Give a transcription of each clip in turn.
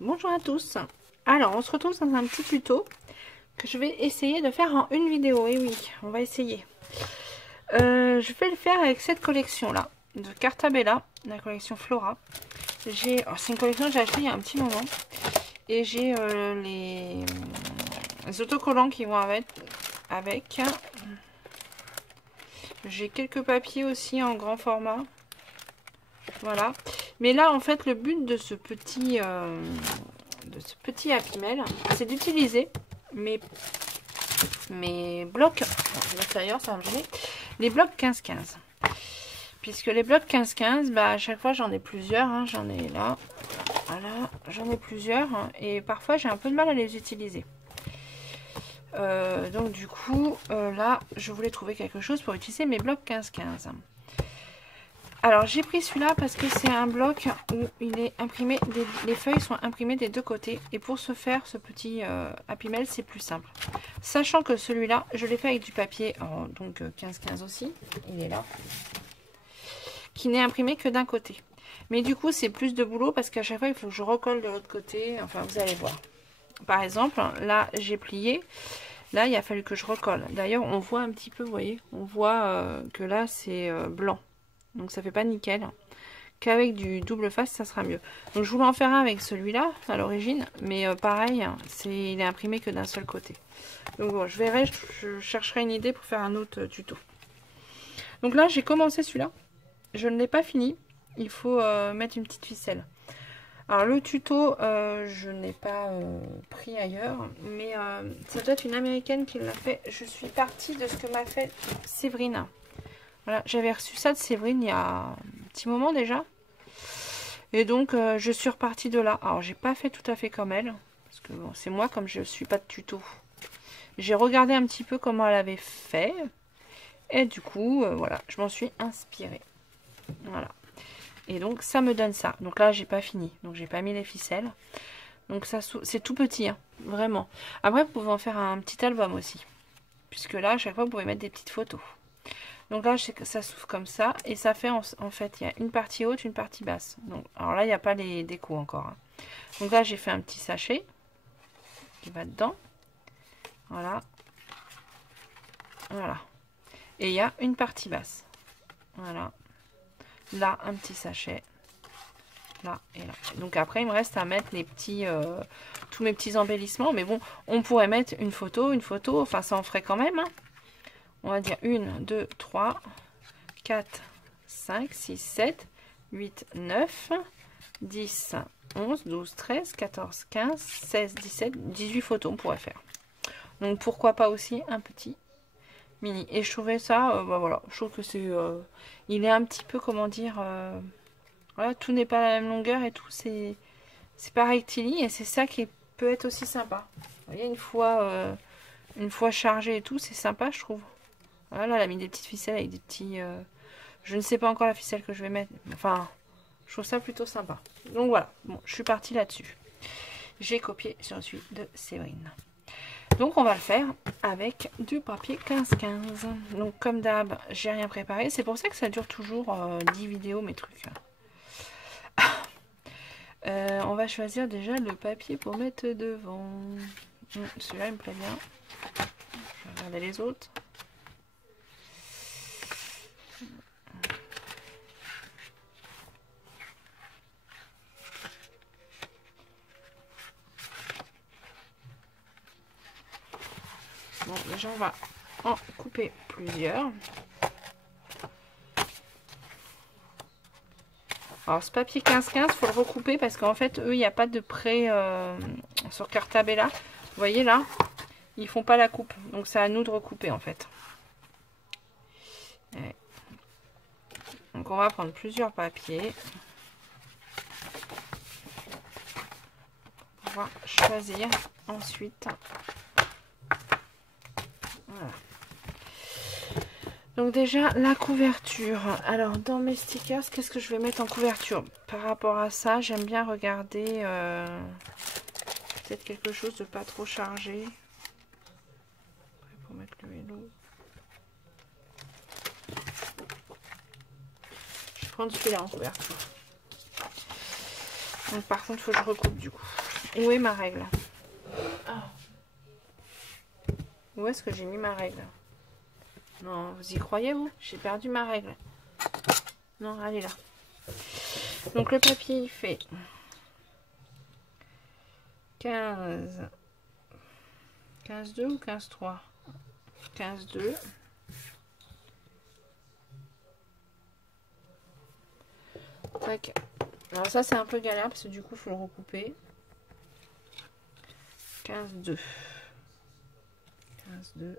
Bonjour à tous. Alors, on se retrouve dans un petit tuto que je vais essayer de faire en une vidéo. Et oui, on va essayer. Je vais le faire avec cette collection-là, de Cartabella, la collection Flora. C'est une collection que j'ai achetée il y a un petit moment. Et j'ai les autocollants qui vont avec. J'ai quelques papiers aussi en grand format. Voilà. Mais là, en fait, le but de ce petit Happy Mail, c'est d'utiliser mes blocs. L'extérieur, ça va me gêner. Les blocs 15-15. Puisque les blocs 15-15, bah, à chaque fois, j'en ai plusieurs. Hein, j'en ai là. Voilà. J'en ai plusieurs. Hein, et parfois, j'ai un peu de mal à les utiliser. Donc, du coup, là, je voulais trouver quelque chose pour utiliser mes blocs 15-15. Alors j'ai pris celui-là parce que c'est un bloc où il est imprimé, les feuilles sont imprimées des deux côtés. Et pour se faire ce petit Happy Mail, c'est plus simple. Sachant que celui-là, je l'ai fait avec du papier, donc 15-15 aussi, il est là. Qui n'est imprimé que d'un côté. Mais du coup, c'est plus de boulot parce qu'à chaque fois, il faut que je recolle de l'autre côté. Enfin, vous allez voir. Par exemple, là, j'ai plié. Là, il a fallu que je recolle. D'ailleurs, on voit un petit peu, vous voyez, on voit que là, c'est blanc. Donc ça fait pas nickel. Qu'avec du double face, ça sera mieux. Donc je voulais en faire un avec celui-là à l'origine. Mais pareil, il est imprimé que d'un seul côté. Donc bon, je verrai, je chercherai une idée pour faire un autre tuto. Donc là, j'ai commencé celui-là. Je ne l'ai pas fini. Il faut mettre une petite ficelle. Alors le tuto, je n'ai pas pris ailleurs. Mais ça doit être une américaine qui l'a fait. Je suis partie de ce que m'a fait Séverine. Voilà, j'avais reçu ça de Séverine il y a un petit moment déjà. Et donc, je suis repartie de là. Alors, j'ai pas fait tout à fait comme elle. Parce que bon, c'est moi, comme je ne suis pas de tuto. J'ai regardé un petit peu comment elle avait fait. Et du coup, voilà, je m'en suis inspirée. Voilà. Et donc, ça me donne ça. Donc là, j'ai pas fini. Donc, j'ai pas mis les ficelles. Donc, ça, c'est tout petit, hein, vraiment. Après, vous pouvez en faire un petit album aussi. Puisque là, à chaque fois, vous pouvez mettre des petites photos. Donc là, ça s'ouvre comme ça. Et ça fait, en fait, il y a une partie haute, une partie basse. Donc, alors là, il n'y a pas les décos encore. Hein. Donc là, j'ai fait un petit sachet qui va dedans. Voilà. Voilà. Et il y a une partie basse. Voilà. Là, un petit sachet. Là et là. Donc après, il me reste à mettre les petits, tous mes petits embellissements. Mais bon, on pourrait mettre une photo. Enfin, ça en ferait quand même, hein. On va dire 1, 2, 3, 4, 5, 6, 7, 8, 9, 10, 11, 12, 13, 14, 15, 16, 17, 18 photos on pourrait faire. Donc pourquoi pas aussi un petit mini. Et je trouvais ça, bah voilà, je trouve que c'est... il est un petit peu, comment dire... voilà, tout n'est pas la même longueur et tout, c'est pas rectiligne et c'est ça qui peut être aussi sympa. Vous voyez, une fois chargé et tout, c'est sympa je trouve. Voilà, là, elle a mis des petites ficelles avec des petits... je ne sais pas encore la ficelle que je vais mettre. Enfin, je trouve ça plutôt sympa. Donc voilà, bon, je suis partie là-dessus. J'ai copié sur celui de Séverine. Donc on va le faire avec du papier 15-15. Donc comme d'hab, j'ai rien préparé. C'est pour ça que ça dure toujours 10 vidéos, mes trucs. On va choisir déjà le papier pour mettre devant. Celui-là, il me plaît bien. Je vais regarder les autres. Bon, déjà, on va en couper plusieurs. Alors, ce papier 15-15, il faut le recouper parce qu'en fait, eux, il n'y a pas de prêt sur Cartabella. Vous voyez là, ils font pas la coupe. Donc, c'est à nous de recouper en fait. Et donc, on va prendre plusieurs papiers. On va choisir ensuite. Voilà. Donc déjà, la couverture. Alors, dans mes stickers, qu'est-ce que je vais mettre en couverture? Par rapport à ça, j'aime bien regarder peut-être quelque chose de pas trop chargé. Pour mettre le vélo. Je vais prendre celui-là en couverture. Donc par contre, il faut que je recoupe du coup. Où est ma règle? Où est-ce que j'ai mis ma règle? Non, vous y croyez vous? J'ai perdu ma règle. Non, elle est là. Donc le papier il fait 15, 15,2 ou 15,3? 15,2. Tac. Alors ça c'est un peu galère parce que du coup il faut le recouper. 15,2. 15,2.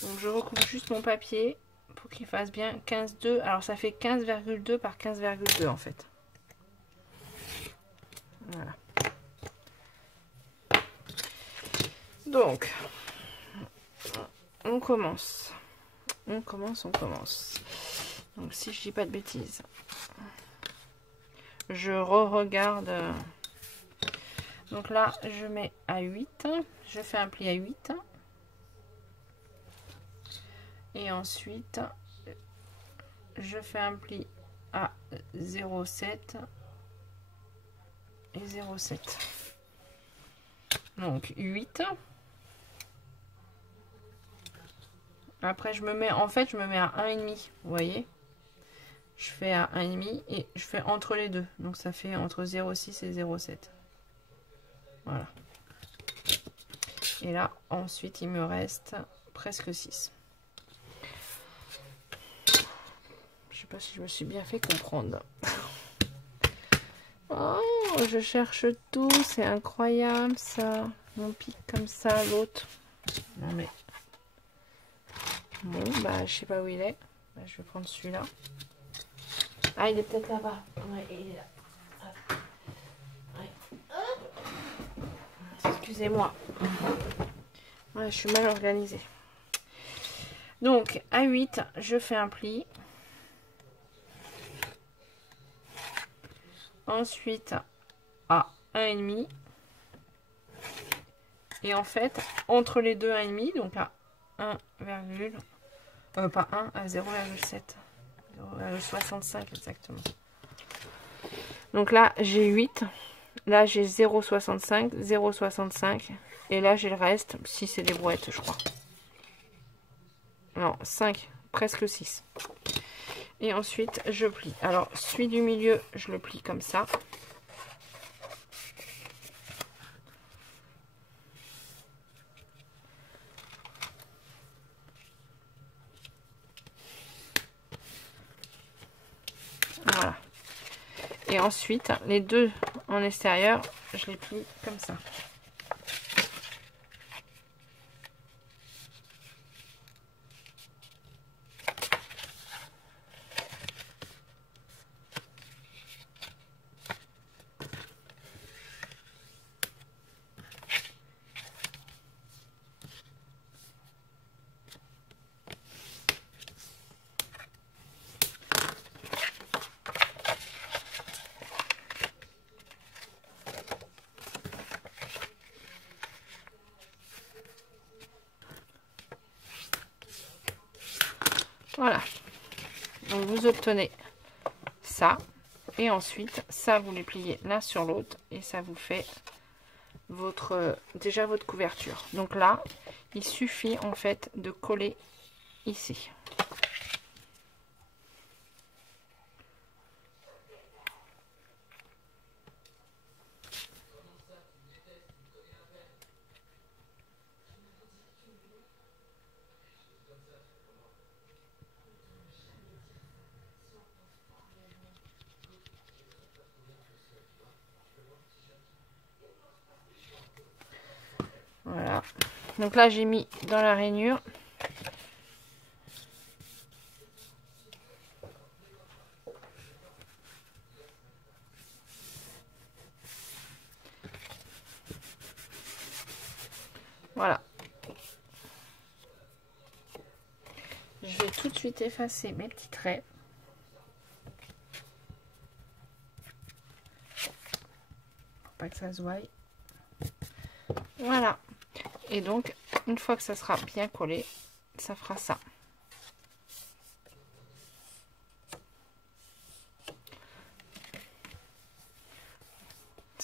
Donc je recoupe juste mon papier pour qu'il fasse bien 15,2. Alors ça fait 15,2 par 15,2 en fait. Voilà. Donc, on commence. On commence. Donc si je dis pas de bêtises, je re-regarde. Donc là, je mets à 8. Je fais un pli à 8. Et ensuite, je fais un pli à 0,7 et 0,7. Donc 8. Après, je me mets, en fait, je me mets à 1,5. Vous voyez? Je fais à 1,5 et je fais entre les deux. Donc ça fait entre 0,6 et 0,7. Voilà. Et là, ensuite, il me reste presque 6. Je sais pas si je me suis bien fait comprendre. Oh, je cherche tout, c'est incroyable ça. Mon pic comme ça, l'autre. Non mais. Bon, bah je sais pas où il est. Bah, je vais prendre celui-là. Ah, il est peut-être là-bas. Ouais, il est là. Ouais. Excusez-moi. Ouais, je suis mal organisée. Donc, à 8, je fais un pli. Ensuite, à 1,5. Et en fait, entre les deux 1,5, donc à 1, pas 1, à 0,7. 0,65 exactement. Donc là, j'ai 8. Là, j'ai 0,65, 0,65. Et là, j'ai le reste. Si c'est des brouettes, je crois. Non, 5, presque 6. Et ensuite, je plie. Alors, celui du milieu, je le plie comme ça. Voilà. Et ensuite, les deux en extérieur, je les plie comme ça. Voilà. Donc vous obtenez ça. Et ensuite, ça, vous les pliez l'un sur l'autre. Et ça vous fait déjà votre couverture. Donc là, il suffit en fait de coller ici. Voilà. Donc là, j'ai mis dans la rainure. Voilà. Je vais tout de suite effacer mes petits traits. Pour pas que ça se voie. Voilà. Et donc, une fois que ça sera bien collé, ça fera ça.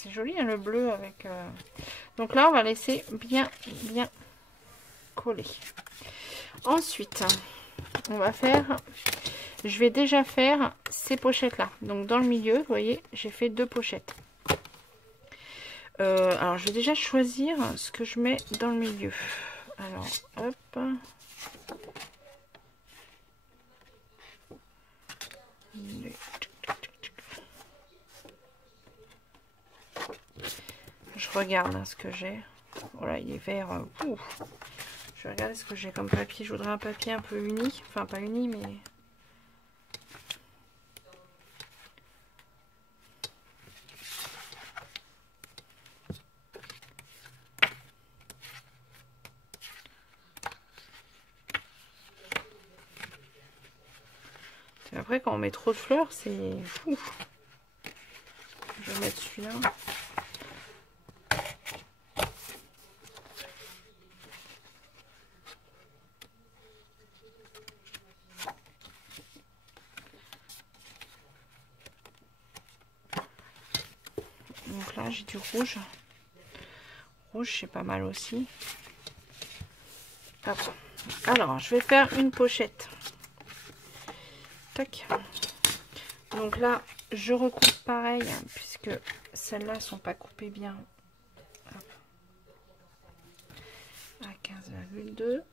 c'est joli, hein, le bleu avec... Donc là, on va laisser bien coller. Ensuite, on va faire... Je vais déjà faire ces pochettes-là. Donc dans le milieu, vous voyez, j'ai fait 2 pochettes. Alors, je vais déjà choisir ce que je mets dans le milieu. Alors, hop. Je regarde hein, ce que j'ai. Voilà, il est vert. Je vais regarder ce que j'ai comme papier. Je voudrais un papier un peu uni. Enfin, pas uni, mais... Après, quand on met trop de fleurs, c'est fou. Je vais mettre celui-là. Donc là, j'ai du rouge. Rouge, c'est pas mal aussi. Hop. Alors, je vais faire une pochette. Tac. Donc là, je recoupe pareil, puisque celles-là sont pas coupées bien. Hop. À 15,2.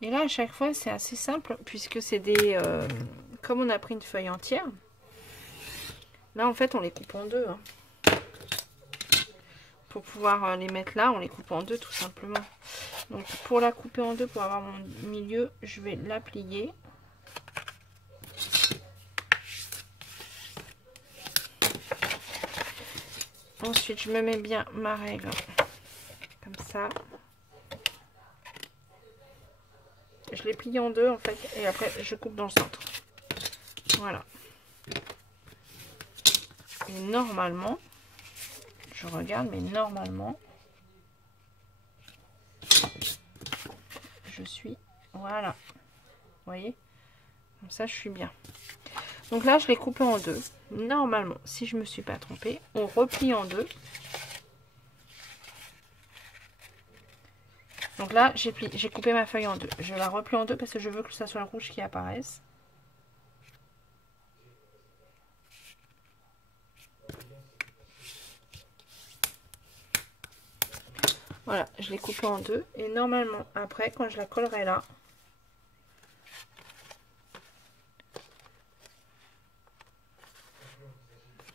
Et là, à chaque fois, c'est assez simple, puisque c'est des... comme on a pris une feuille entière, là, en fait, on les coupe en deux. Hein. Pour pouvoir les mettre là, on les coupe en deux, tout simplement. Donc, pour la couper en deux, pour avoir mon milieu, je vais la plier. Ensuite, je me mets bien ma règle, comme ça. Je les plie en deux en fait et après je coupe dans le centre. Voilà. Et normalement, je regarde, mais normalement, je suis, voilà. Vous voyez? Comme ça, je suis bien. Donc là, je les coupe en deux. Normalement, si je me suis pas trompée, on replie en deux. Donc là, j'ai coupé ma feuille en deux. Je la replie en deux parce que je veux que ça soit le rouge qui apparaisse. Voilà, je l'ai coupé en deux. Et normalement, après, quand je la collerai là,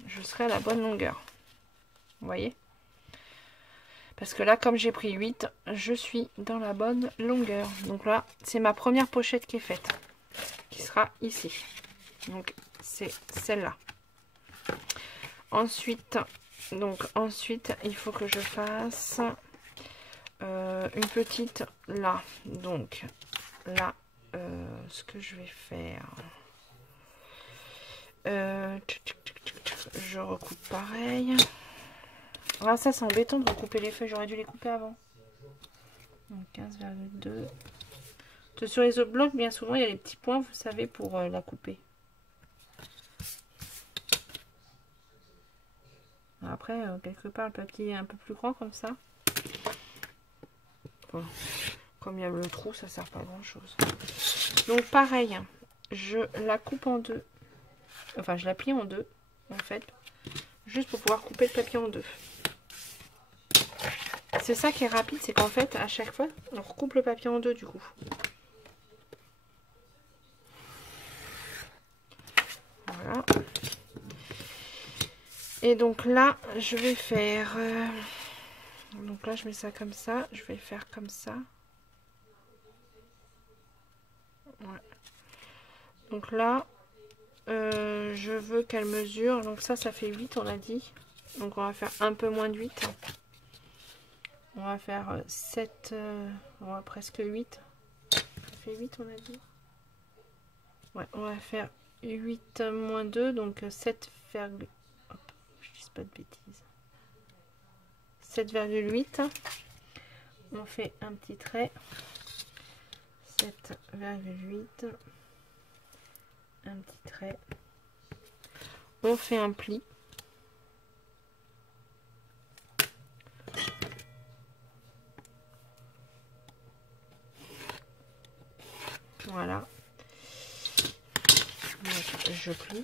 je serai à la bonne longueur. Vous voyez? Parce que là, comme j'ai pris 8, je suis dans la bonne longueur. Donc là, c'est ma première pochette qui est faite. Qui sera ici. Donc, c'est celle-là. Ensuite, il faut que je fasse une petite là. Donc, là, ce que je vais faire... je recoupe pareil. Ah, ça c'est embêtant de recouper les feuilles, j'aurais dû les couper avant. Donc 15,2. Sur les autres blocs, bien souvent, il y a les petits points, vous savez, pour la couper. Après, quelque part, le papier est un peu plus grand comme ça. Bon. Comme il y a le trou, ça sert pas à grand chose. Donc pareil, je la coupe en deux. Enfin, je la plie en deux, en fait. Juste pour pouvoir couper le papier en deux. C'est ça qui est rapide, c'est qu'en fait, à chaque fois, on recoupe le papier en deux, du coup. Voilà. Et donc là, je vais faire... donc là, je mets ça comme ça. Je vais faire comme ça. Ouais. Donc là, je veux qu'elle mesure. Donc ça fait 8, on a dit. Donc on va faire un peu moins de 8. On va faire 7, on va presque 8. Ça fait 8, on a dit. Ouais, on va faire 8 moins 2, donc 7, hop, je dis pas de bêtises. 7,8. On fait un petit trait. 7,8. un petit trait. On fait un pli. Voilà. Donc, je plie.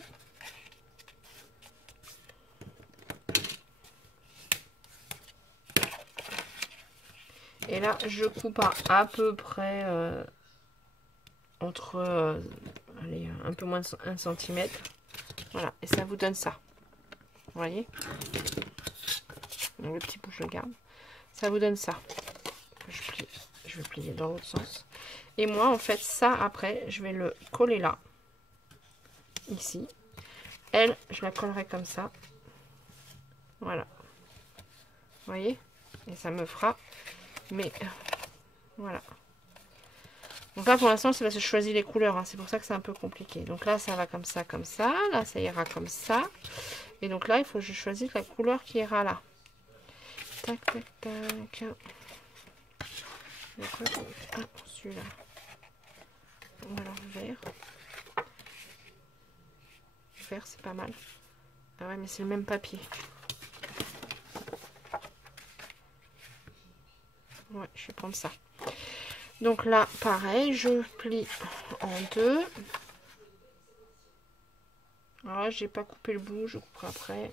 Et là, je coupe à peu près entre allez, un peu moins de 1 cm. Voilà, et ça vous donne ça. Vous voyez? Donc, le petit bout, je le garde. Ça vous donne ça. Je plie. Je vais plier dans l'autre sens. Et moi, en fait, ça, après, je vais le coller là. Ici. Elle, je la collerai comme ça. Voilà. Vous voyez? Et ça me fera... Mais voilà. Donc là, pour l'instant, c'est parce que je choisis les couleurs. Hein. C'est pour ça que c'est un peu compliqué. Donc là, ça va comme ça, comme ça. Là, ça ira comme ça. Et donc là, il faut que je choisisse la couleur qui ira là. Tac, tac, tac. Ah, celui-là. Ou alors vert. Vert, c'est pas mal. Ah ouais, mais c'est le même papier. Ouais, je vais prendre ça. Donc là, pareil, je plie en deux. Alors là, j'ai pas coupé le bout, je couperai après.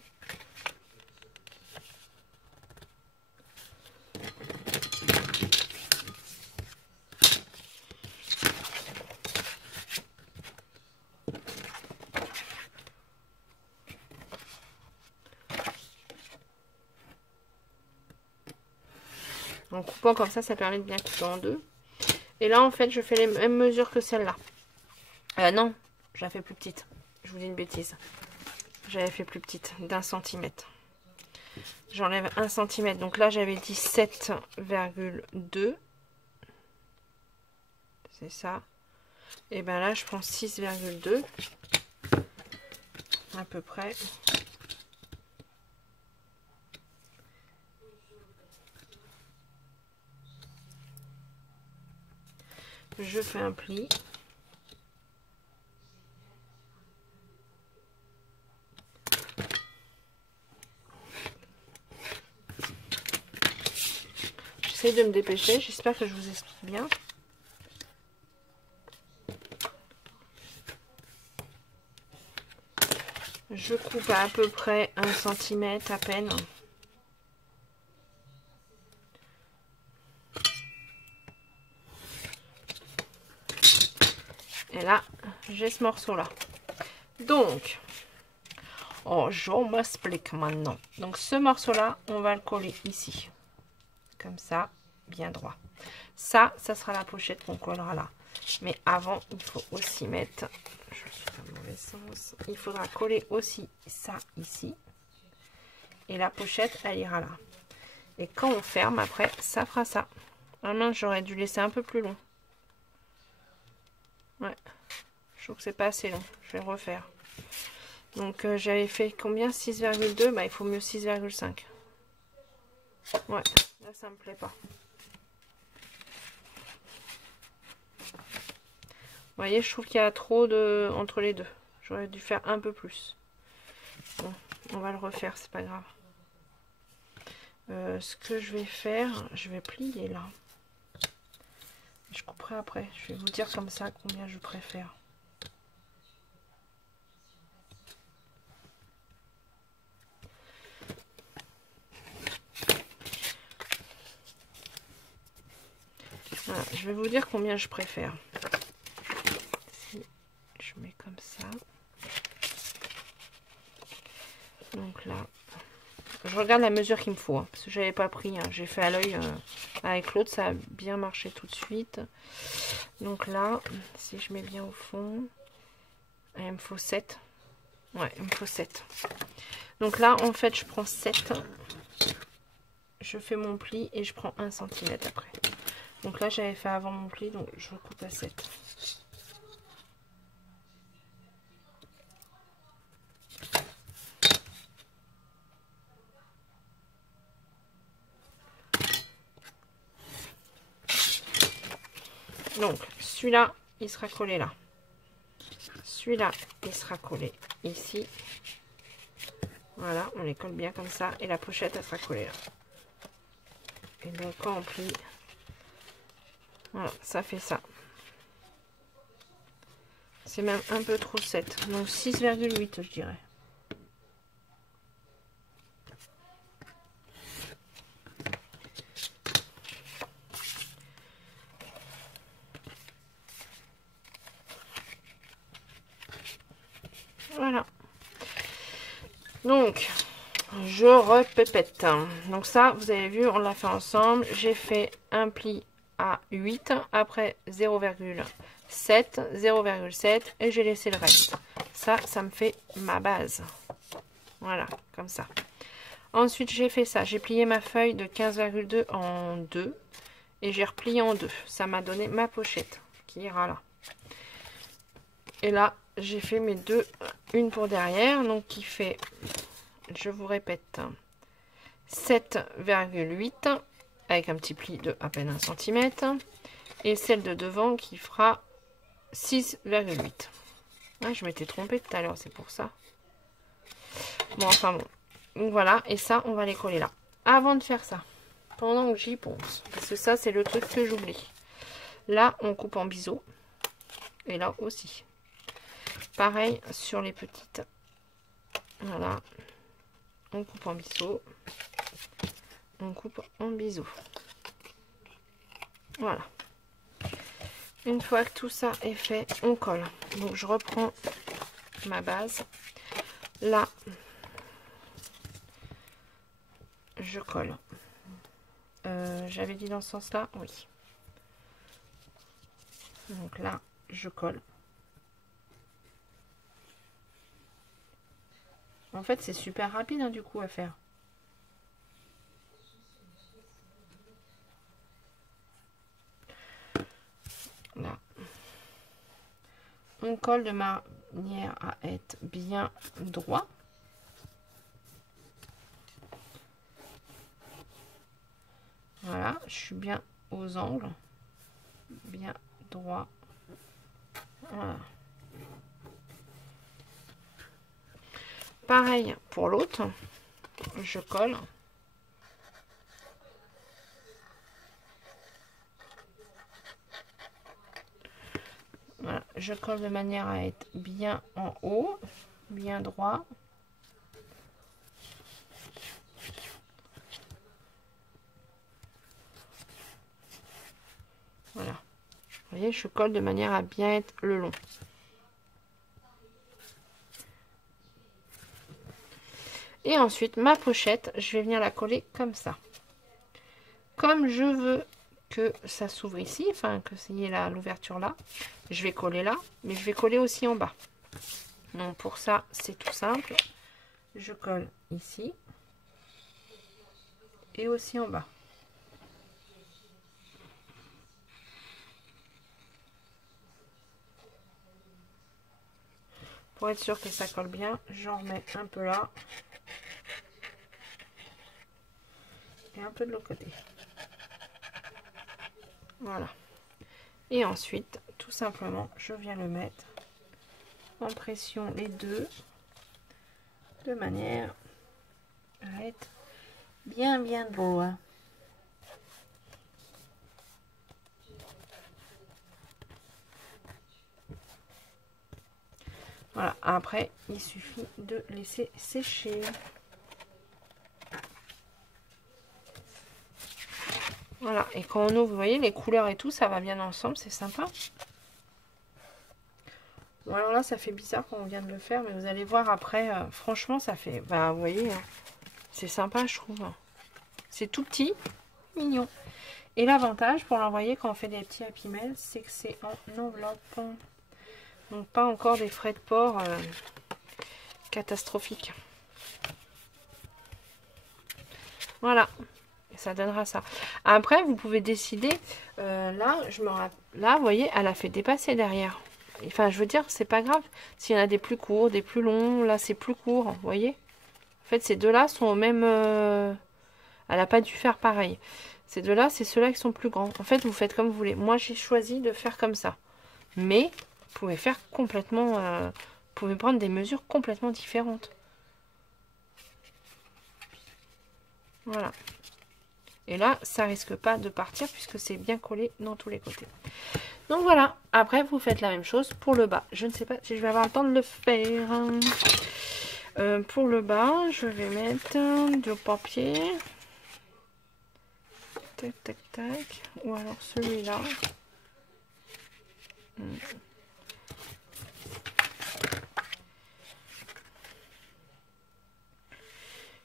En coupant comme ça permet de bien couper en deux. Et là, en fait, je fais les mêmes mesures que celle-là. Non, je la fais plus petite. Je vous dis une bêtise. J'avais fait plus petite, d'1 centimètre. J'enlève 1 cm. Donc là, j'avais dit 7,2. C'est ça. Et ben là, je prends 6,2. À peu près. Je fais un pli. J'essaie de me dépêcher. J'espère que je vous explique bien. Je coupe à peu près 1 cm à peine. Et là, j'ai ce morceau-là. Donc, oh, je m'explique maintenant. Donc, ce morceau-là, on va le coller ici. Comme ça, bien droit. Ça sera la pochette qu'on collera là. Mais avant, il faut aussi mettre... Je suis dans le mauvais sens. Il faudra coller aussi ça ici. Et la pochette, elle ira là. Et quand on ferme, après, ça fera ça. Ah mince, j'aurais dû laisser un peu plus long. Ouais. Je trouve que c'est pas assez long. Je vais refaire. Donc, j'avais fait combien? 6,2. Bah, il faut mieux 6,5. Ouais. Là, ça me plaît pas. Vous voyez, je trouve qu'il y a trop de entre les deux. J'aurais dû faire un peu plus. Bon, on va le refaire, c'est pas grave. Ce que je vais faire, je vais plier là. Je couperai après. Je vais vous dire comme ça combien je préfère. Voilà, je vais vous dire combien je préfère. Si je mets comme ça. Donc là, je regarde la mesure qu'il me faut, hein, parce que j'avais pas pris. Hein, j'ai fait à l'œil avec l'autre, ça a bien marché tout de suite. Donc là, si je mets bien au fond, il me faut 7. Ouais, il me faut 7. Donc là, en fait, je prends 7. Je fais mon pli et je prends 1 cm après. Donc là, j'avais fait avant mon pli, donc je recoupe à 7. Donc, celui-là, il sera collé là. Celui-là, il sera collé ici. Voilà, on les colle bien comme ça. Et la pochette, elle sera collée là. Et donc, quand on plie, voilà, ça fait ça. C'est même un peu trop 7. Donc 6,8, je dirais. Voilà. Donc, je repépète. Donc ça, vous avez vu, on l'a fait ensemble. J'ai fait un pli à 8, après 0,7, 0,7 et j'ai laissé le reste. Ça me fait ma base. Voilà, comme ça. Ensuite, j'ai fait ça. J'ai plié ma feuille de 15,2 en 2 et j'ai replié en 2. Ça m'a donné ma pochette qui ira là. Et là, j'ai fait mes deux, une pour derrière, donc qui fait, je vous répète, 7,8 avec un petit pli de à peine 1 cm et celle de devant qui fera 6,8. Ah, je m'étais trompée tout à l'heure, c'est pour ça. Bon, enfin bon. Donc voilà, et ça, on va les coller là. Avant de faire ça, pendant que j'y pense, parce que ça, c'est le truc que j'oublie. Là, on coupe en biseau. Et là aussi. Pareil sur les petites. Voilà. On coupe en biseau. On coupe en biseau. Voilà. Une fois que tout ça est fait, on colle. Donc je reprends ma base. Là, je colle. J'avais dit dans ce sens-là, oui. Donc là, je colle. En fait, c'est super rapide hein, du coup à faire. Là. On colle de manière à être bien droit. Voilà, je suis bien aux angles, bien droit. Voilà. Pareil pour l'autre, je colle. Voilà, je colle de manière à être bien en haut, bien droit. Voilà. Vous voyez, je colle de manière à bien être le long. Et ensuite, ma pochette, je vais venir la coller comme ça. Comme je veux que ça s'ouvre ici, enfin que c'est l'ouverture là, je vais coller là, mais je vais coller aussi en bas. Donc pour ça, c'est tout simple. Je colle ici et aussi en bas. Pour être sûr que ça colle bien, j'en remets un peu là. Et un peu de l'autre côté. Voilà. Et ensuite, tout simplement, je viens le mettre en pression les deux. De manière à être bien droit. Voilà, après, il suffit de laisser sécher. Voilà, et quand on ouvre, vous voyez, les couleurs et tout, ça va bien ensemble, c'est sympa. Bon, alors là, ça fait bizarre quand on vient de le faire, mais vous allez voir après, franchement, ça fait, bah, vous voyez, hein, c'est sympa, je trouve. C'est tout petit, mignon. Et l'avantage pour l'envoyer quand on fait des petits Happy Mail, c'est que c'est en enveloppe. Donc pas encore des frais de port catastrophiques. Voilà, et ça donnera ça. Après, vous pouvez décider. Là, là, vous voyez, elle a fait dépasser derrière. Enfin, je veux dire, c'est pas grave. S'il y en a des plus courts, des plus longs, là c'est plus court, vous voyez. En fait, ces deux-là sont au même. Elle n'a pas dû faire pareil. Ces deux-là, c'est ceux-là qui sont plus grands. En fait, vous faites comme vous voulez. Moi, j'ai choisi de faire comme ça. Mais Vous pouvez faire complètement... vous pouvez prendre des mesures complètement différentes. Voilà. Et là, ça risque pas de partir puisque c'est bien collé dans tous les côtés. Donc voilà. Après, vous faites la même chose pour le bas. Je ne sais pas si je vais avoir le temps de le faire. Pour le bas, je vais mettre du papier. Tac, tac, tac. Ou alors celui-là.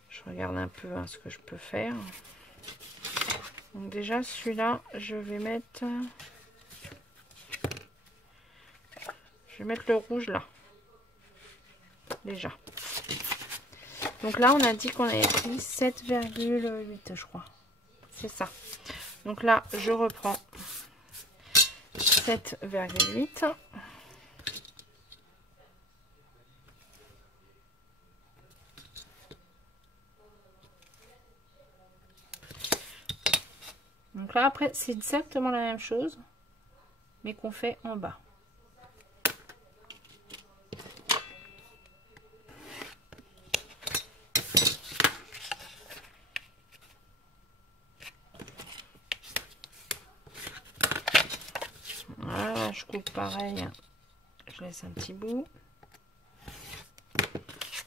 Je regarde un peu ce que je peux faire. Donc déjà, celui-là, je vais mettre le rouge là. Déjà. Donc là, on a dit qu'on avait pris 7,8, je crois. C'est ça. Donc là, je reprends 7,8. Donc là, après, c'est exactement la même chose, mais qu'on fait en bas. Voilà, je coupe pareil. Je laisse un petit bout.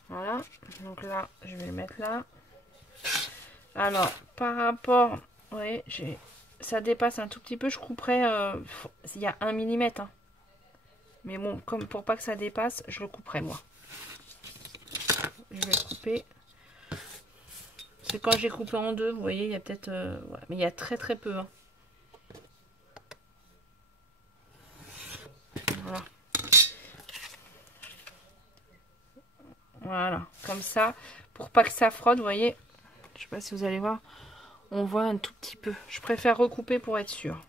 Voilà. Donc là, je vais le mettre là. Alors, par rapport... Vous voyez, ça dépasse un tout petit peu. Je couperai... il y a 1 mm. Hein. Mais bon, comme pour pas que ça dépasse, je le couperai moi. Je vais le couper. C'est quand j'ai coupé en deux, vous voyez, il y a peut-être... ouais, mais il y a très très peu. Hein. Voilà. Voilà, comme ça, pour pas que ça frotte, vous voyez, je sais pas si vous allez voir, on voit un tout petit peu. Je préfère recouper pour être sûr.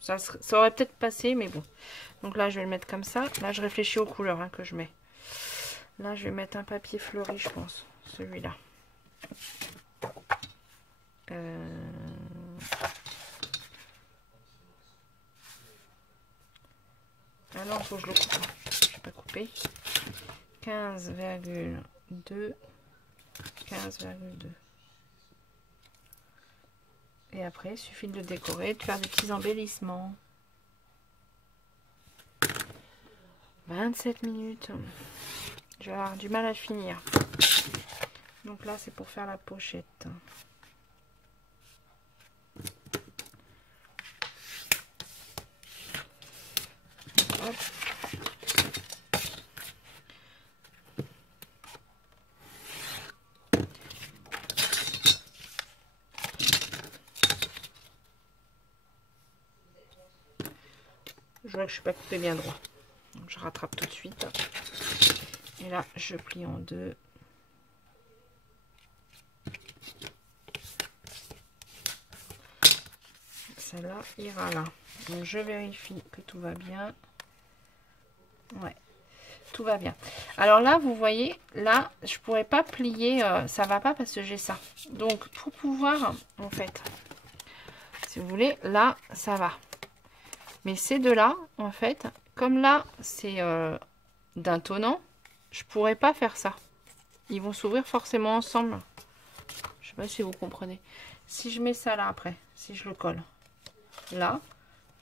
Ça aurait peut-être passé, mais bon. Donc là, je vais le mettre comme ça. Là, je réfléchis aux couleurs que je mets. Là, je vais mettre un papier fleuri, je pense. Celui-là. Ah non, il faut que je le coupe. Je vais pas couper. 15,2. 15,2. Et après, il suffit de le décorer, de faire des petits embellissements. 27 minutes. Je vais avoir du mal à finir. Donc là, c'est pour faire la pochette. Hop. Je vois que je suis pas coupé bien droit. Donc je rattrape tout de suite. Et là, je plie en deux. Celle-là ira là. Donc je vérifie que tout va bien. Ouais, tout va bien. Alors là, vous voyez, là, je pourrais pas plier, ça va pas parce que j'ai ça. Donc pour pouvoir, en fait, si vous voulez, là, ça va. Mais ces deux-là, en fait, comme là, c'est d'un tonnant, je pourrais pas faire ça. Ils vont s'ouvrir forcément ensemble. Je sais pas si vous comprenez. Si je mets ça là après, si je le colle là,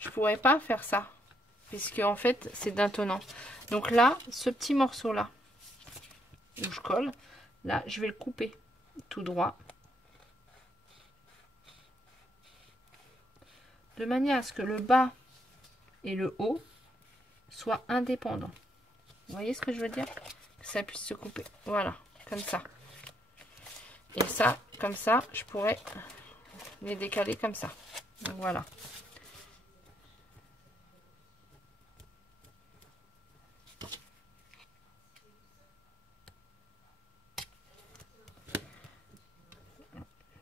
je pourrais pas faire ça. Puisque en fait, c'est d'un tonnant. Donc là, ce petit morceau là, où je colle, là, je vais le couper tout droit. De manière à ce que le bas et le haut soient indépendants. Vous voyez ce que je veux dire? Que ça puisse se couper. Voilà, comme ça. Et ça, comme ça, je pourrais les décaler comme ça. Donc voilà.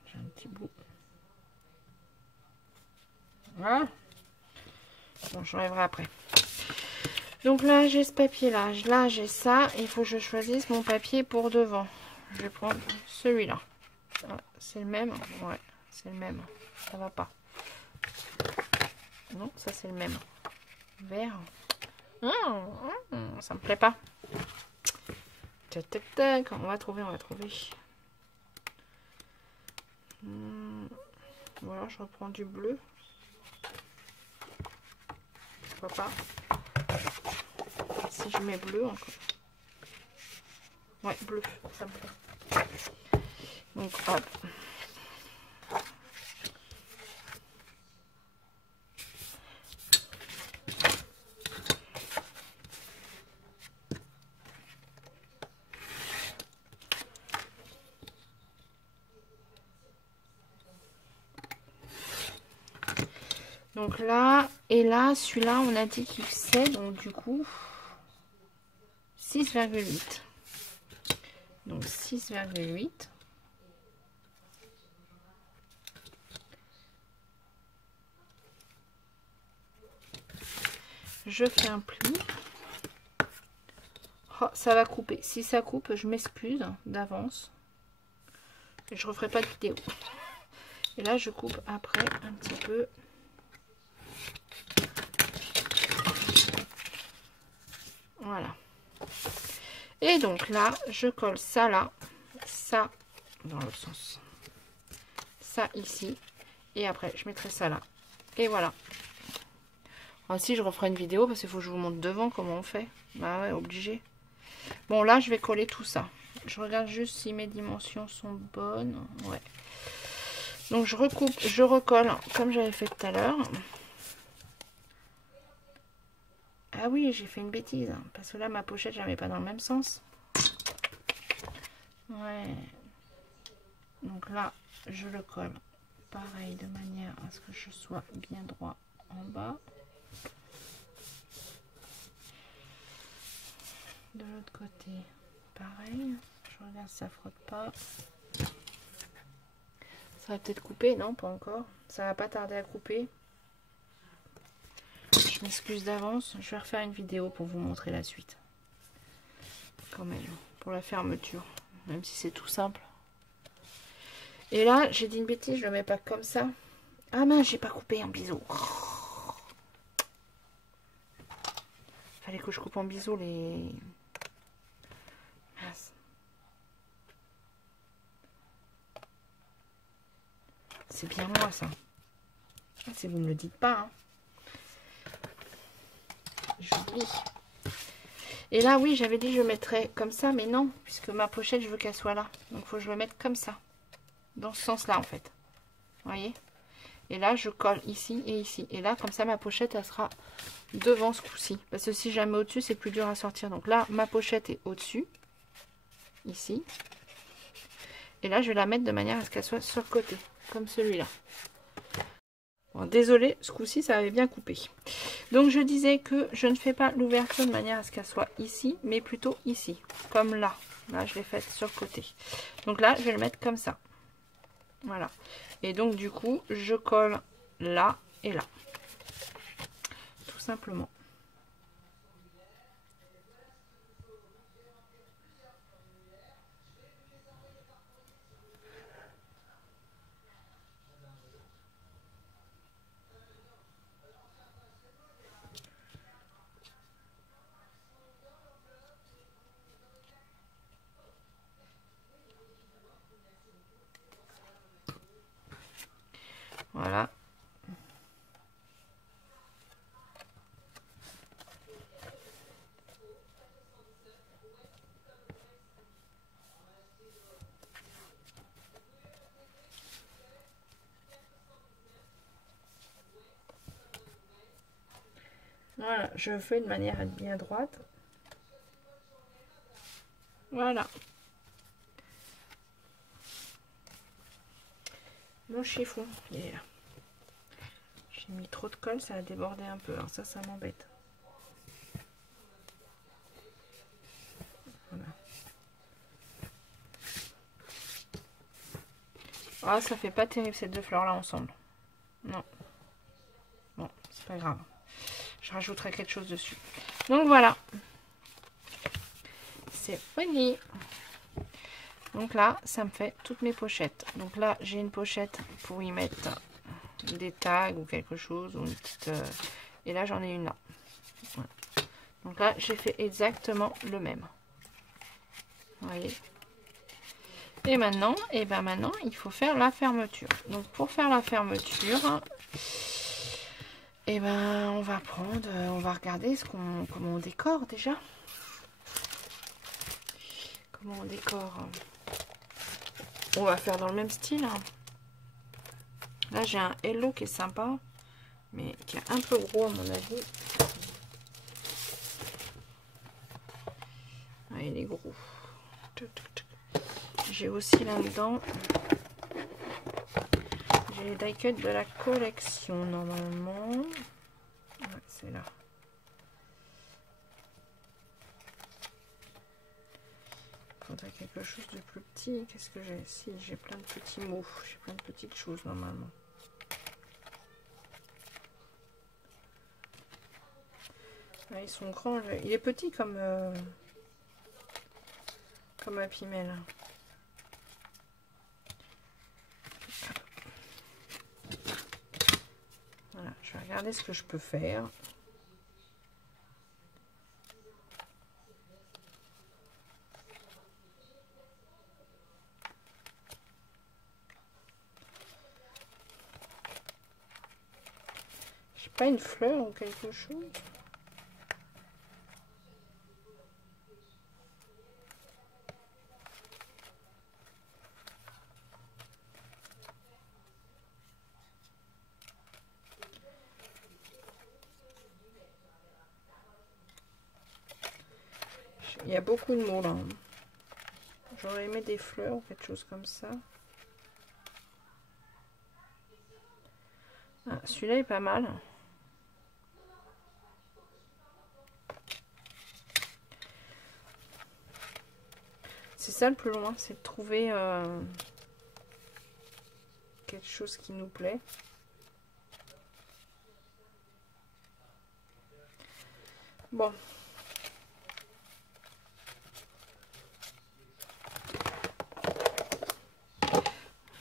J'ai un petit bout. Voilà. Bon, j'enlèverai après. Donc là, j'ai ce papier-là. Là, j'ai ça. Il faut que je choisisse mon papier pour devant. Je vais prendre celui-là. C'est le même. Ouais, c'est le même. Ça va pas. Non, ça c'est le même. Vert. Ça me plaît pas. Tac, tac, tac. On va trouver, on va trouver. Voilà, je reprends du bleu. Pourquoi pas. Si je mets bleu encore. Ouais, bleu, ça me plaît. Donc, hop. Donc là, et là, celui-là, on a dit qu'il c'est, donc du coup, 6,8. Donc 6,8. Je fais un pli. Oh, ça va couper. Si ça coupe, je m'excuse d'avance. Et je referai pas de vidéo. Et là, je coupe après un petit peu. Voilà. Et donc là, je colle ça là, ça dans l'autre sens, ça ici, et après je mettrai ça là. Et voilà. Ainsi, je referai une vidéo parce qu'il faut que je vous montre devant comment on fait. Bah ouais, obligé. Bon, là, je vais coller tout ça. Je regarde juste si mes dimensions sont bonnes. Ouais. Donc, je recoupe, je recolle comme j'avais fait tout à l'heure. Ah oui, j'ai fait une bêtise. Parce que là, ma pochette, je la mets pas dans le même sens. Ouais. Donc là, je le colle pareil de manière à ce que je sois bien droit en bas. De l'autre côté, pareil. Je regarde si ça frotte pas. Ça va peut-être couper, non? Pas encore. Ça va pas tarder à couper. Je m'excuse d'avance. Je vais refaire une vidéo pour vous montrer la suite. Quand même, pour la fermeture. Même si c'est tout simple. Et là, j'ai dit une bêtise, je le mets pas comme ça. Ah mince, j'ai pas coupé en biseau. Fallait que je coupe en biseau les... Mince. C'est bien moi ça. Si vous ne me le dites pas. Hein. J'oublie. Et là, oui, j'avais dit que je le mettrais comme ça, mais non. Puisque ma pochette, je veux qu'elle soit là. Donc, il faut que je le mette comme ça. Dans ce sens-là, en fait. Vous voyez? Et là, je colle ici et ici. Et là, comme ça, ma pochette, elle sera devant ce coup-ci. Parce que si je la mets au-dessus, c'est plus dur à sortir. Donc là, ma pochette est au-dessus. Ici. Et là, je vais la mettre de manière à ce qu'elle soit sur le côté. Comme celui-là. Bon, désolé, ce coup-ci, ça avait bien coupé. Donc, je disais que je ne fais pas l'ouverture de manière à ce qu'elle soit ici, mais plutôt ici. Comme là. Là, je l'ai faite sur le côté. Donc là, je vais le mettre comme ça. Voilà. Et donc, du coup, je colle là et là. Tout simplement. Voilà. Voilà, je fais de manière à être bien droite. Voilà. Mon chiffon, il est là. J'ai mis trop de colle, ça a débordé un peu. Alors ça m'embête. Voilà. Ah, ça fait pas terrible ces deux fleurs là ensemble. Non. Bon, c'est pas grave. Je rajouterai quelque chose dessus. Donc voilà. C'est fini. Donc là, ça me fait toutes mes pochettes. Donc là, j'ai une pochette pour y mettre des tags ou quelque chose. Ou une petite, et là, j'en ai une là. Voilà. là, j'ai fait exactement le même. Vous voyez. Et maintenant, maintenant, il faut faire la fermeture. Donc, pour faire la fermeture, on va prendre, on va regarder comment on décore déjà. Comment on décore. On va faire dans le même style. Là, j'ai un Hello qui est sympa, mais qui est un peu gros à mon avis. Ah, il est gros. J'ai aussi là-dedans, j'ai les die cuts de la collection normalement. Ouais, c'est là. Il faudrait quelque chose de plus petit. Qu'est-ce que j'ai? Si, j'ai plein de petits mots. J'ai plein de petites choses normalement. Ouais, ils sont grands. Il est petit comme Happy Mail. Voilà, je vais regarder ce que je peux faire. J'ai pas une fleur ou quelque chose. Il y a beaucoup de mots là. J'aurais aimé des fleurs ou quelque chose comme ça. Ah, celui-là est pas mal. C'est ça le plus loin, c'est de trouver quelque chose qui nous plaît. Bon.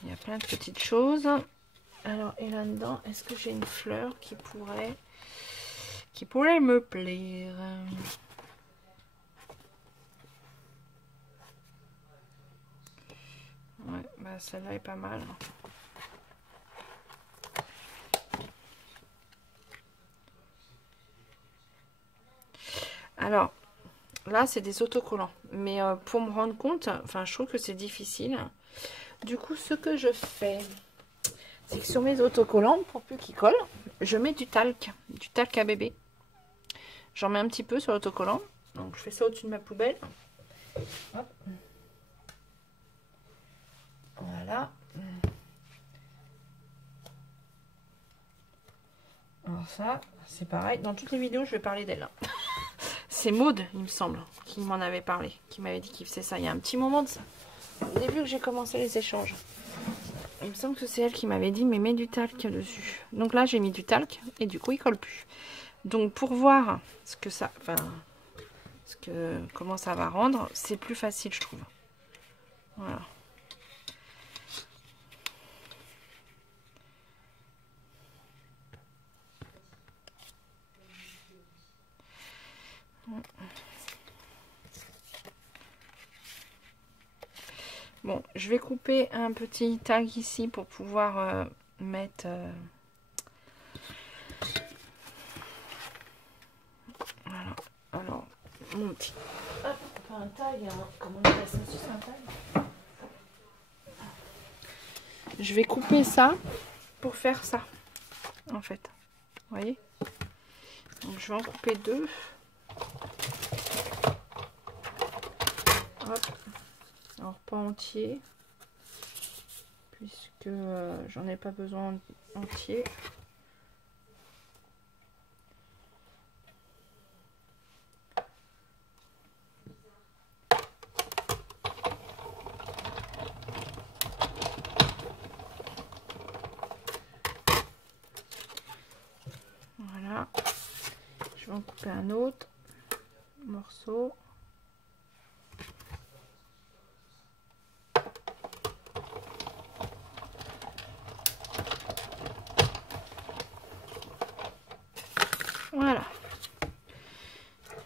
Il y a plein de petites choses. Alors, et là-dedans, est-ce que j'ai une fleur qui pourrait me plaire? Ouais, bah celle-là est pas mal. Alors, là, c'est des autocollants. Mais pour me rendre compte, enfin, je trouve que c'est difficile. Du coup, ce que je fais, c'est que sur mes autocollants, pour plus qu'ils collent, je mets du talc à bébé. J'en mets un petit peu sur l'autocollant. Donc, je fais ça au-dessus de ma poubelle. Hop. Voilà. Alors ça, c'est pareil. Dans toutes les vidéos, je vais parler d'elle. C'est Maud, il me semble, qui m'en avait parlé, qui m'avait dit qu'il faisait ça. Il y a un petit moment de ça. Au début que j'ai commencé les échanges. Il me semble que c'est elle qui m'avait dit, mais mets du talc dessus. Donc là, j'ai mis du talc et du coup, il colle plus. Donc pour voir ce que ça, comment ça va rendre, c'est plus facile, je trouve. Voilà. Bon, je vais couper un petit tag ici pour pouvoir mettre... Voilà. Alors, mon petit... Hop, pas un tag, hein. Comment on appelle ça? C'est un tag. Je vais couper ça pour faire ça, en fait. Vous voyez? Donc, je vais en couper deux. Hop. Alors pas entier, puisque j'en ai pas besoin entier. Voilà, je vais en couper un autre morceau. Voilà.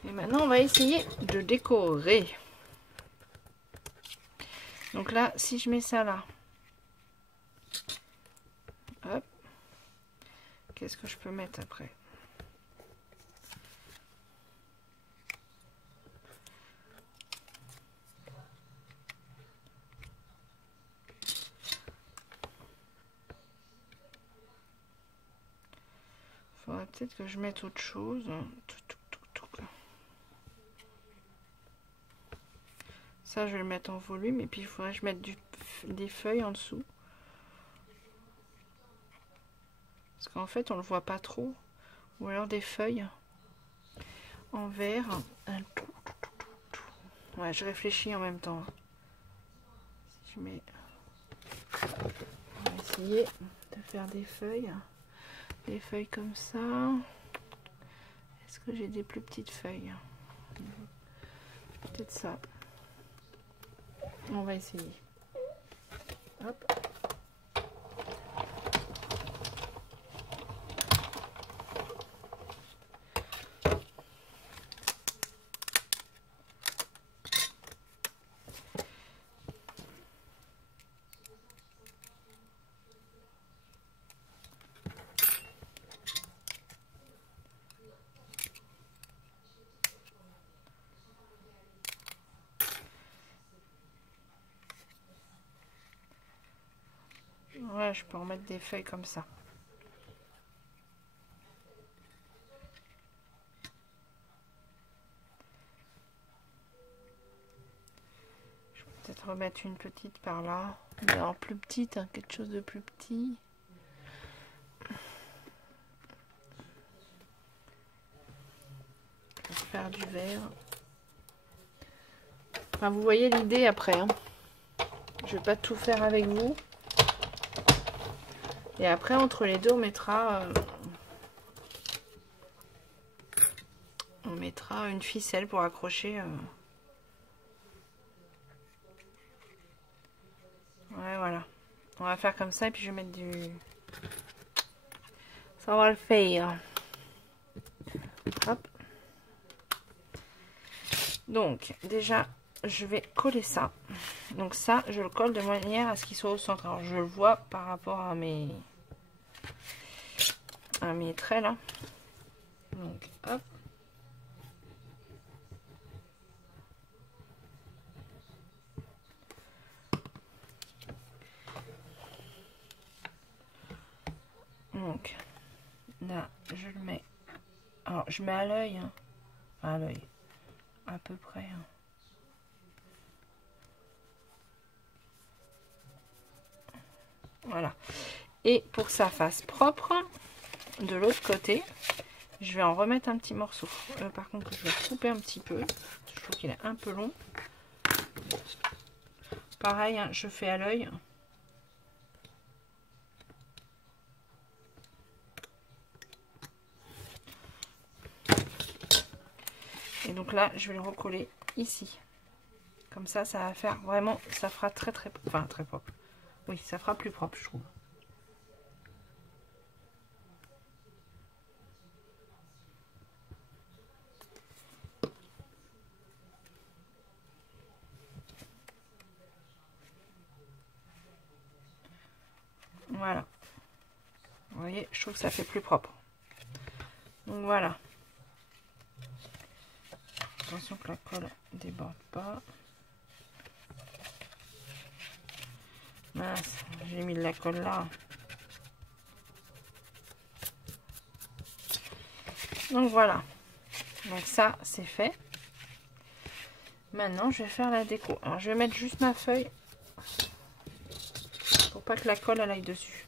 Et maintenant, on va essayer de décorer. Donc là, si je mets ça là, hop, qu'est-ce que je peux mettre après? Faudrait peut-être que je mette autre chose. Ça, je vais le mettre en volume. Et puis, il faudrait que je mette des feuilles en dessous. Parce qu'en fait, on le voit pas trop. Ou alors des feuilles en verre. Ouais, je réfléchis en même temps. Si je mets... On va essayer de faire des feuilles. Des feuilles comme ça. Est-ce que j'ai des plus petites feuilles? Peut-être ça. On va essayer. Hop. Ouais, je peux en mettre des feuilles comme ça. Je vais peut-être remettre une petite par là. Mais alors plus petite, hein, quelque chose de plus petit. Je vais faire du vert. Enfin, vous voyez l'idée après. Hein. Je vais pas tout faire avec vous. Et après, entre les deux, on mettra une ficelle pour accrocher. Ouais, voilà. On va faire comme ça et puis je vais mettre du... Ça va le faire. Hop. Donc, déjà, je vais coller ça. Donc ça, je le colle de manière à ce qu'il soit au centre. Alors, je le vois par rapport à mes traits là. Donc, hop. Donc, là, je le mets. Alors, je mets à l'œil. Hein. Enfin, à l'œil. À peu près. Hein. Voilà. Et pour que ça fasse propre, de l'autre côté, je vais en remettre un petit morceau. Par contre, je vais couper un petit peu. Je trouve qu'il est un peu long. Pareil, hein, je fais à l'œil. Et donc là, je vais le recoller ici. Comme ça va faire vraiment, ça fera très propre. Oui, ça fera plus propre, je trouve. Voilà. Vous voyez, je trouve que ça fait plus propre. Donc voilà. Attention que la colle ne déborde pas. Mince, j'ai mis de la colle là. Donc voilà. Donc ça, c'est fait. Maintenant, je vais faire la déco. Alors, je vais mettre juste ma feuille pour pas que la colle elle aille dessus.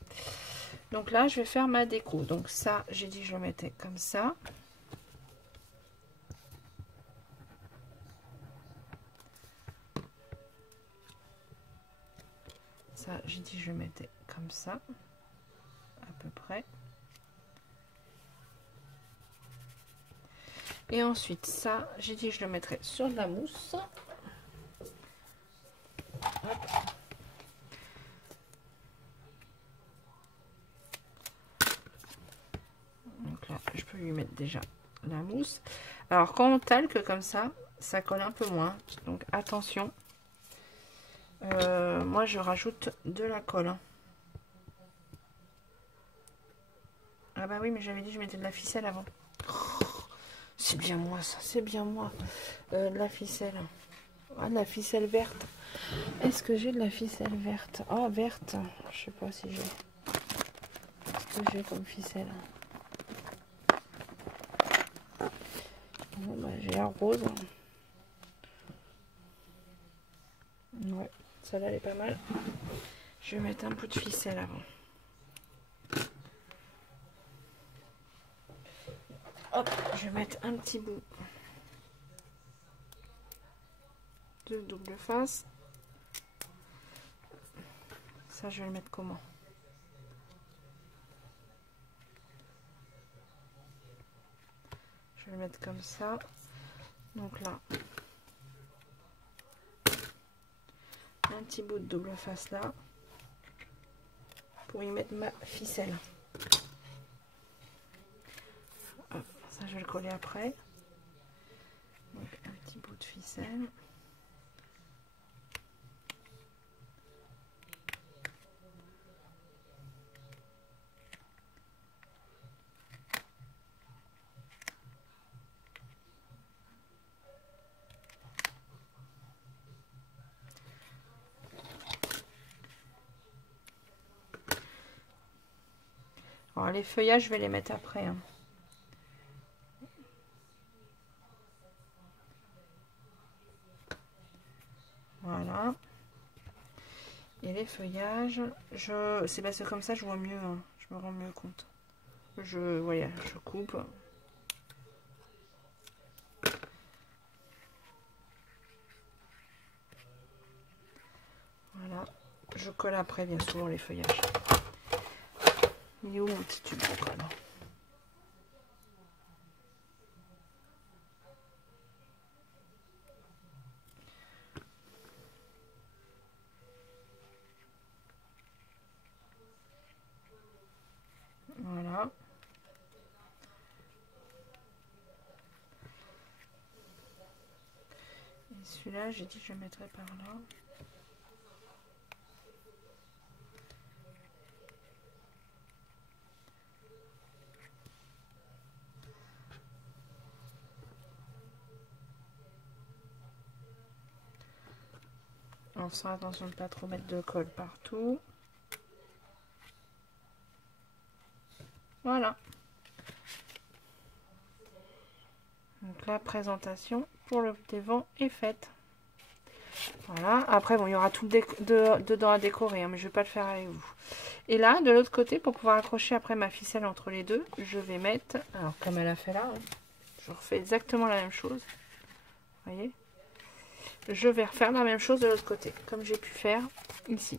Donc là, je vais faire ma déco. Donc ça, j'ai dit que je le mettais comme ça. Ça, j'ai dit que je le mettais comme ça, à peu près. Et ensuite, ça, j'ai dit que je le mettrais sur de la mousse. Hop. Donc là, je peux lui mettre déjà la mousse. Alors quand on talque comme ça colle un peu moins. Donc attention. Moi je rajoute de la colle. Hein. Ah bah oui, mais j'avais dit que je mettais de la ficelle avant. Oh, c'est bien moi ça, c'est bien moi. De la ficelle. Ah, de la ficelle verte. Est-ce que j'ai de la ficelle verte? Oh, verte. Je sais pas si j'ai. Qu'est-ce que j'ai comme ficelle? Bon, bah, j'ai la rose. Ouais, celle-là elle est pas mal. Je vais mettre un peu de ficelle avant. Hop, je vais mettre un petit bout de double face. Ça, je vais le mettre comment? Je vais le mettre comme ça. Donc là, un petit bout de double face là pour y mettre ma ficelle. Hop, ça, je vais le coller après. Donc, un petit bout de ficelle. Alors, les feuillages, je vais les mettre après. Hein. Voilà. Et les feuillages, c'est parce que comme ça, je vois mieux. Hein. Je me rends mieux compte. Voilà, je coupe. Voilà. Je colle après, bien souvent, les feuillages. Il est où mon petit tube de colle? Voilà. Et celui-là, j'ai dit que je le mettrais par là. On fera attention de ne pas trop mettre de colle partout. Voilà. Donc la présentation pour le devant est faite. Voilà. Après, bon, il y aura tout dedans à décorer, hein, mais je ne vais pas le faire avec vous. Et là, de l'autre côté, pour pouvoir accrocher après ma ficelle entre les deux, je vais mettre, alors comme elle a fait là, hein, je refais exactement la même chose. Vous voyez? Je vais refaire la même chose de l'autre côté, comme j'ai pu faire ici.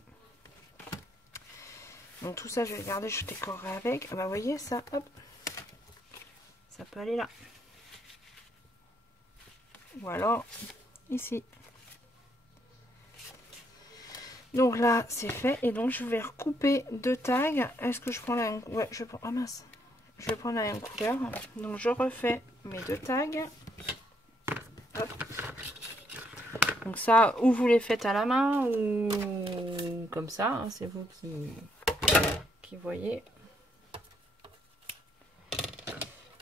Donc tout ça, je vais garder, je décorerai avec. Ah bah, vous voyez ça, hop, ça peut aller là. Ou alors ici. Donc là, c'est fait. Et donc, je vais recouper deux tags. Est-ce que je prends la même... Ouais, je prends... Ah mince. Je vais prendre la même couleur. Donc, je refais mes deux tags. Hop. Donc ça, ou vous les faites à la main, ou comme ça. Hein, c'est vous qui voyez.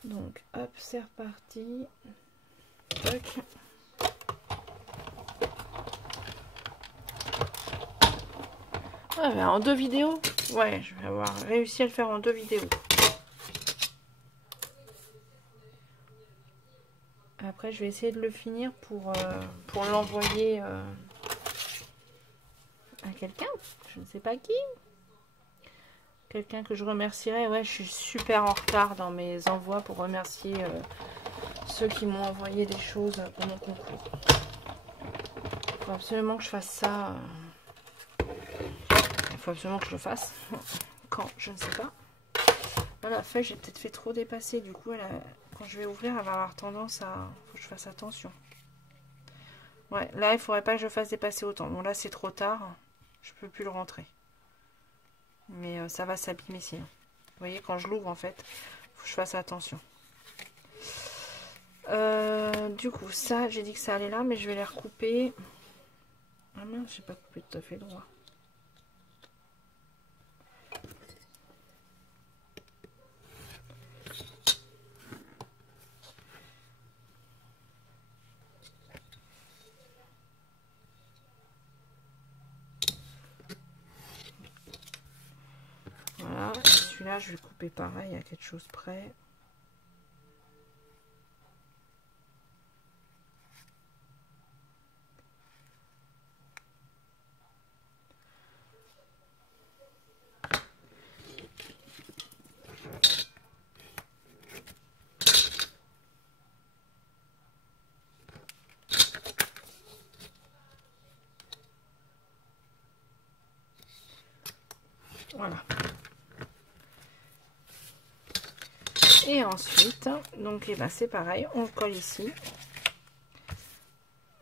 Donc, hop, c'est reparti. Toc. Ah, ben en deux vidéos. Ouais, je vais avoir réussi à le faire en deux vidéos. Après, je vais essayer de le finir pour l'envoyer à quelqu'un. Je ne sais pas qui. Quelqu'un que je remercierai. Ouais, je suis super en retard dans mes envois pour remercier ceux qui m'ont envoyé des choses pour mon concours. Il faut absolument que je fasse ça. Il faut absolument que je le fasse. Quand, je ne sais pas. Là, la feuille, j'ai peut-être fait trop dépasser. Du coup, quand je vais ouvrir, elle va avoir tendance à... Faut que je fasse attention. Ouais, là, il faudrait pas que je fasse dépasser autant. Bon, là, c'est trop tard. Je peux plus le rentrer. Mais ça va s'abîmer sinon. Vous voyez, quand je l'ouvre, en fait, faut que je fasse attention. Du coup, ça, j'ai dit que ça allait là, mais je vais les recouper. Ah mince, j'ai pas coupé tout à fait droit. Voilà, celui-là, je vais le couper pareil à quelque chose près. Voilà. Et ensuite, donc et ben c'est pareil, on le colle ici.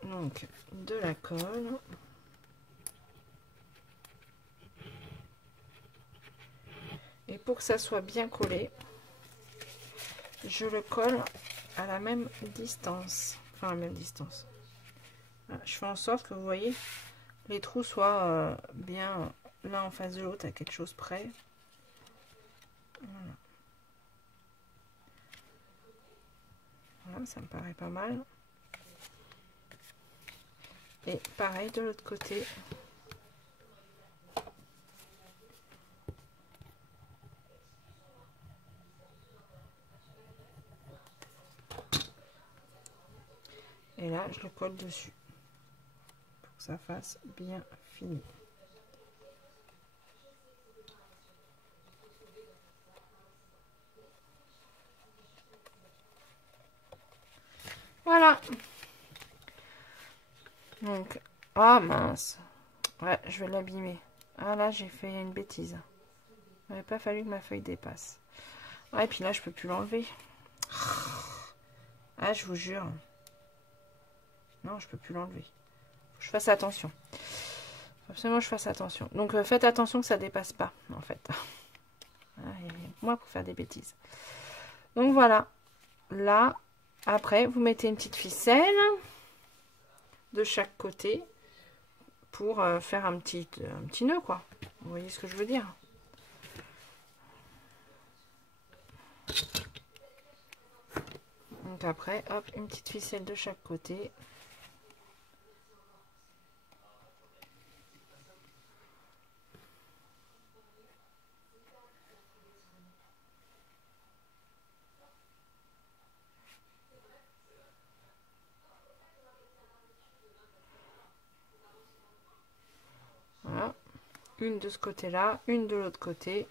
Donc de la colle. Et pour que ça soit bien collé, je le colle à la même distance. Enfin, à la même distance. Voilà, je fais en sorte que vous voyez, les trous soient bien l'un en face de l'autre à quelque chose près. Voilà. Voilà, ça me paraît pas mal. Et pareil de l'autre côté. Et là, je le colle dessus pour que ça fasse bien fini. Voilà. Donc, ah mince. Ouais, je vais l'abîmer. Ah là, j'ai fait une bêtise. Il n'aurait pas fallu que ma feuille dépasse. Ouais, et puis là, je peux plus l'enlever. Ah, je vous jure. Non, je peux plus l'enlever. Faut que je fasse attention. Faut absolument que je fasse attention. Donc, faites attention que ça dépasse pas, en fait. Moi, pour faire des bêtises. Donc, voilà. Là, après, vous mettez une petite ficelle de chaque côté pour faire un petit nœud, quoi. Vous voyez ce que je veux dire? Donc après, hop, une petite ficelle de chaque côté. Voilà. Une de ce côté-là, une de l'autre côté.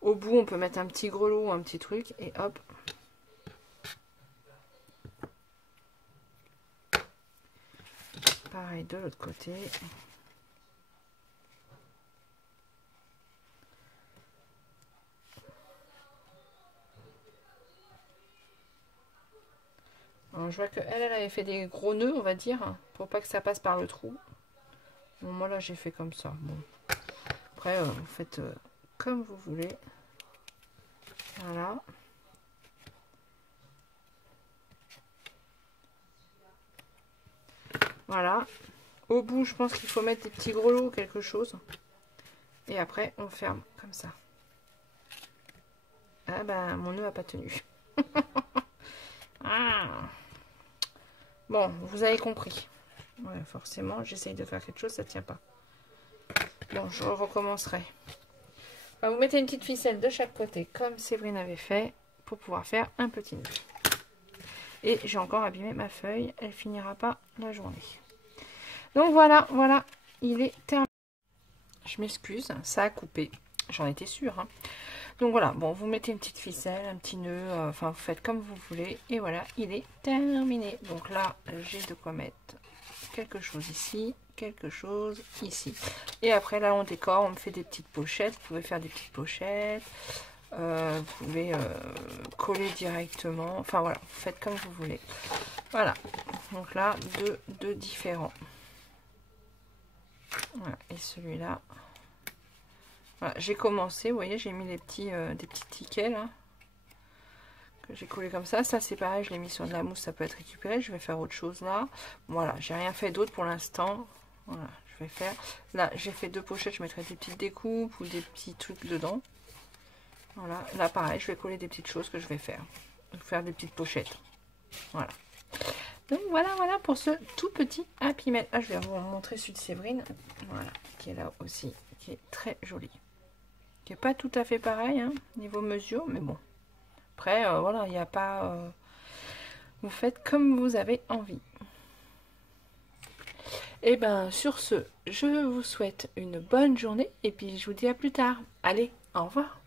Au bout, on peut mettre un petit grelot, un petit truc, et hop. Pareil de l'autre côté. Alors, je vois qu'elle, elle avait fait des gros nœuds, on va dire, pour pas que ça passe par le trou. Bon, moi là, j'ai fait comme ça. Bon. Après, vous faites comme vous voulez. Voilà. Voilà. Au bout, je pense qu'il faut mettre des petits grelots ou quelque chose. Et après, on ferme comme ça. Ah ben, mon nœud n'a pas tenu. Ah. Bon, vous avez compris. Ouais, forcément, j'essaye de faire quelque chose, ça ne tient pas. Bon, je recommencerai. Enfin, vous mettez une petite ficelle de chaque côté, comme Séverine avait fait, pour pouvoir faire un petit nœud. Et j'ai encore abîmé ma feuille, elle finira pas la journée. Donc voilà, voilà, il est terminé. Je m'excuse, ça a coupé, j'en étais sûre. Hein. Donc voilà, bon, vous mettez une petite ficelle, un petit nœud, enfin vous faites comme vous voulez. Et voilà, il est terminé. Donc là, j'ai de quoi mettre quelque chose ici, quelque chose ici. Et après là, on décore, on me fait des petites pochettes. Vous pouvez faire des petites pochettes. Vous pouvez coller directement. Enfin voilà, vous faites comme vous voulez. Voilà, donc là, deux différents. Voilà, et celui-là. Voilà, j'ai commencé, vous voyez, j'ai mis des petits tickets là. j'ai collé comme ça. Ça c'est pareil, je l'ai mis sur de la mousse, ça peut être récupéré. Je vais faire autre chose là. Voilà, j'ai rien fait d'autre pour l'instant. Voilà, je vais faire. Là, j'ai fait 2 pochettes, je mettrai des petites découpes ou des petits trucs dedans. Voilà, là pareil, je vais coller des petites choses que je vais faire. Faire des petites pochettes. Voilà. Donc voilà pour ce tout petit Happy Mail. Ah, je vais vous montrer celui de Séverine. Voilà, qui est là aussi, qui est très joli. Qui est pas tout à fait pareil, hein, niveau mesure, mais bon. Après, voilà, il n'y a pas... vous faites comme vous avez envie. Et ben sur ce, je vous souhaite une bonne journée et puis je vous dis à plus tard. Allez, au revoir.